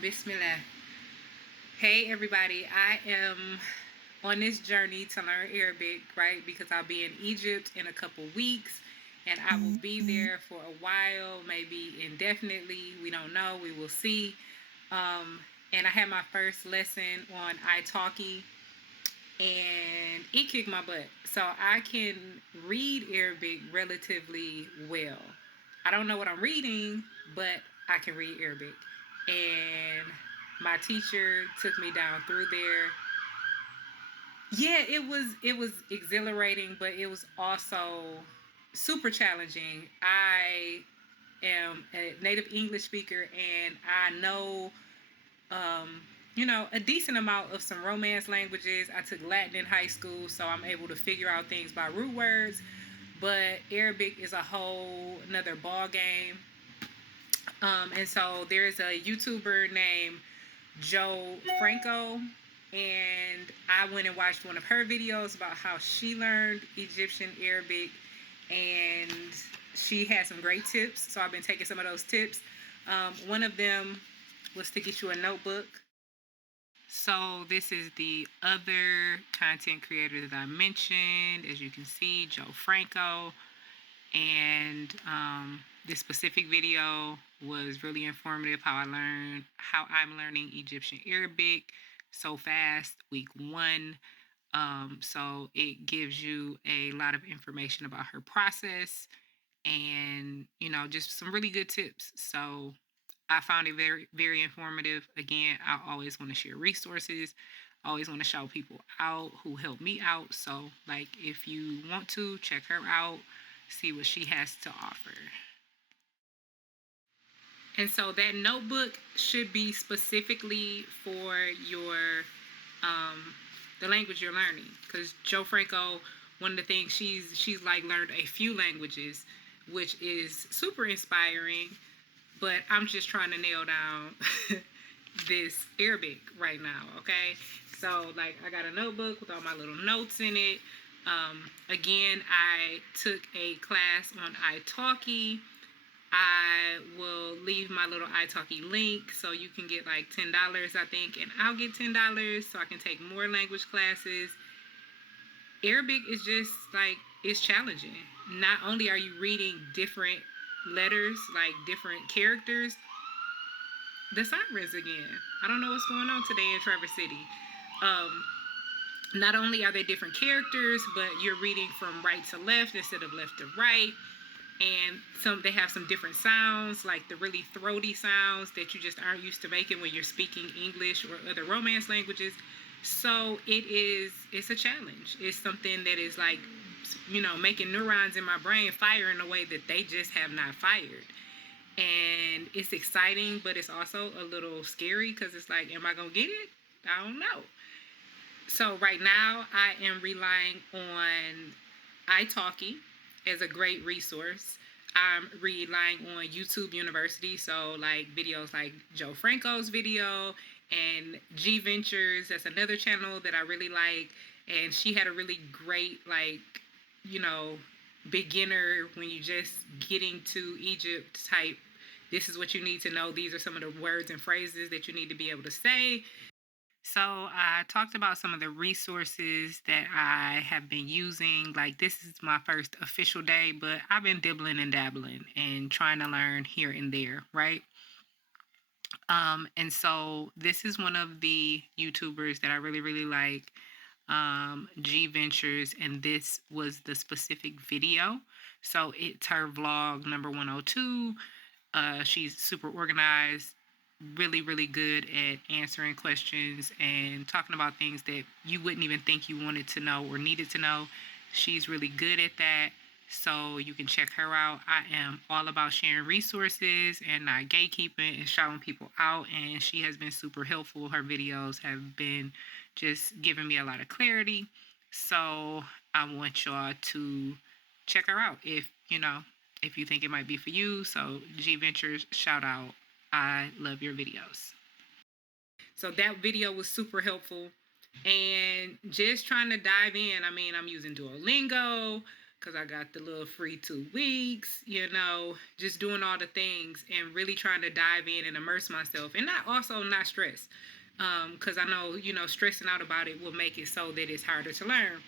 Bismillah. Hey everybody, I am on this journey to learn Arabic, right? Because I'll be in Egypt in a couple weeks and I will be there for a while, maybe indefinitely. We don't know, we will see. And I had my first lesson on italki and it kicked my butt. So I can read Arabic relatively well. I don't know what I'm reading, but I can read Arabic. And my teacher took me down through there. Yeah, it was exhilarating, but it was also super challenging. I am a native English speaker and I know a decent amount of some Romance languages. I took Latin in high school, so I'm able to figure out things by root words. But Arabic is a whole another ball game. And so there's a YouTuber named Joe Franco, and I went and watched one of her videos about how she learned Egyptian Arabic, and she had some great tips. So I've been taking some of those tips. One of them was to get you a notebook. So this is the other content creator that I mentioned. As you can see, Joe Franco. And this specific video was really informative how I'm learning Egyptian Arabic so fast, week 1. So it gives you a lot of information about her process and, just some really good tips. So I found it very, very informative. Again, I always want to share resources. I always want to shout people out who help me out. So, like, if you want to, check her out, see what she has to offer. And so that notebook should be specifically for your the language you're learning. Because Joe Franco, one of the things she's like learned a few languages, which is super inspiring. But I'm just trying to nail down this Arabic right now, okay? So, like, I got a notebook with all my little notes in it. Again, I took a class on italki. I will leave my little italki link so you can get like $10, I think, and I'll get $10 so I can take more language classes. Arabic is just like, it's challenging. Not only are you reading different letters, like different characters, the sirens again. I don't know what's going on today in Traverse City. Not only are they different characters, but you're reading from right to left instead of left to right. And they have some different sounds, like the really throaty sounds that you just aren't used to making when you're speaking English or other Romance languages. So it's a challenge. It's something that is like, making neurons in my brain fire in a way that they just have not fired. And it's exciting, but it's also a little scary because it's like, am I going to get it? I don't know. So right now I am relying on italki as a great resource. I'm relying on YouTube University, so like videos like Joe Franco's video and G Ventures. That's another channel that I really like, and she had a really great beginner when you just getting to Egypt type. This is what you need to know. These are some of the words and phrases that you need to be able to say. So I talked about some of the resources that I have been using. Like, this is my first official day, but I've been dibbling and dabbling and trying to learn here and there, right? And so this is one of the YouTubers that I really, really like, G Ventures, and this was the specific video. So it's her vlog number 102. She's super organized, really, really good at answering questions and talking about things that you wouldn't even think you wanted to know or needed to know. She's really good at that. So you can check her out. I am all about sharing resources and not gatekeeping and shouting people out. And she has been super helpful. Her videos have been just giving me a lot of clarity. So I want y'all to check her out if you think it might be for you. So G Ventures, shout out. I love your videos. So that video was super helpful. And just trying to dive in. I mean, I'm using Duolingo. because I got the little free 2 weeks, just doing all the things and really trying to dive in and immerse myself and not stress. Because I know, stressing out about it will make it so that it's harder to learn.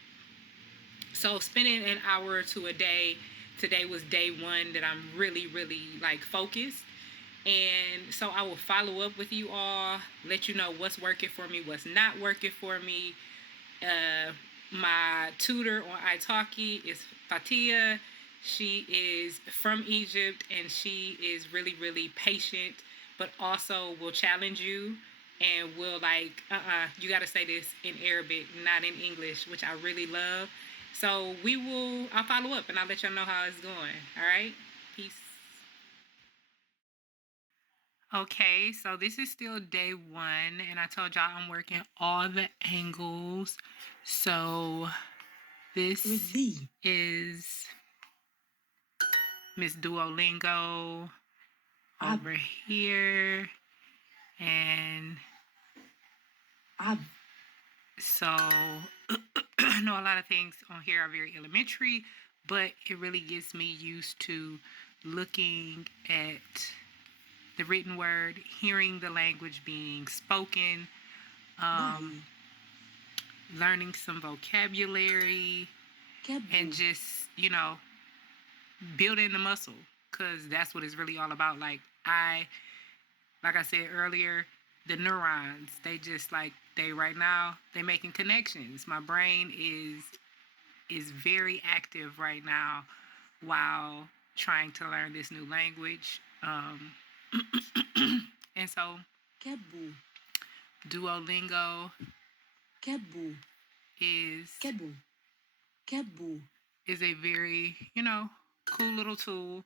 So spending an hour or two a day, today was day one that I'm really, really like focused. And so I will follow up with you all, let you know what's working for me, what's not working for me. Uh, my tutor on italki is Fatia. She is from Egypt and she is really, really patient, but also will challenge you and will like, you got to say this in Arabic, not in English, which I really love. So I'll follow up and I'll let y'all know how it's going. All right. Peace. Okay, so this is still day one, and I told y'all I'm working all the angles. So this is Miss Duolingo over here, and so I know a lot of things on here are very elementary, but it really gets me used to looking at the written word, hearing the language being spoken, learning some vocabulary, and just, building the muscle, because that's what it's really all about. Like I said earlier, the neurons, they just like, right now, they making connections. My brain is very active right now while trying to learn this new language. And so Duolingo is a very, cool little tool.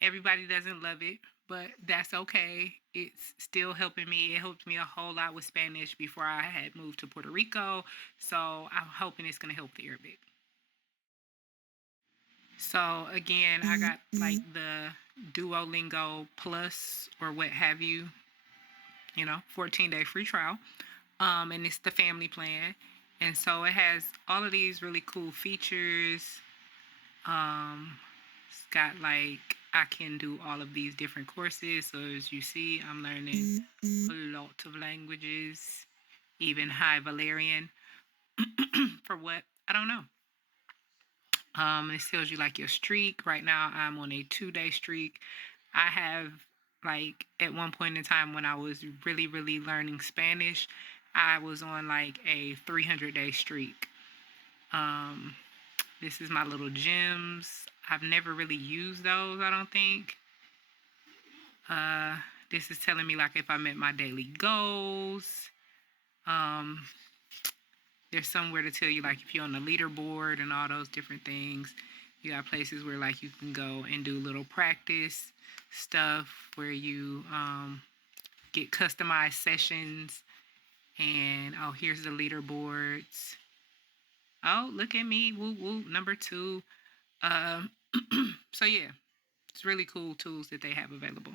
Everybody doesn't love it, but that's okay. It's still helping me. It helped me a whole lot with Spanish before I had moved to Puerto Rico. So I'm hoping it's going to help the Arabic. So again, I got like the Duolingo Plus or what have you, 14-day free trial. And it's the family plan. And so it has all of these really cool features. It's got like, I can do all of these different courses. So as you see, I'm learning a lot of languages, even High Valerian. For what? I don't know. It tells you like your streak. Right now, I'm on a 2-day streak. I have like at one point in time when I was really, really learning Spanish, I was on like a 300-day streak. This is my little gems. I've never really used those, I don't think. This is telling me like if I met my daily goals. There's somewhere to tell you like if you're on the leaderboard and all those different things. You got places where like you can go and do little practice stuff where you get customized sessions. And here's the leaderboards. Oh, look at me. Woo woo, number 2. So yeah, it's really cool tools that they have available.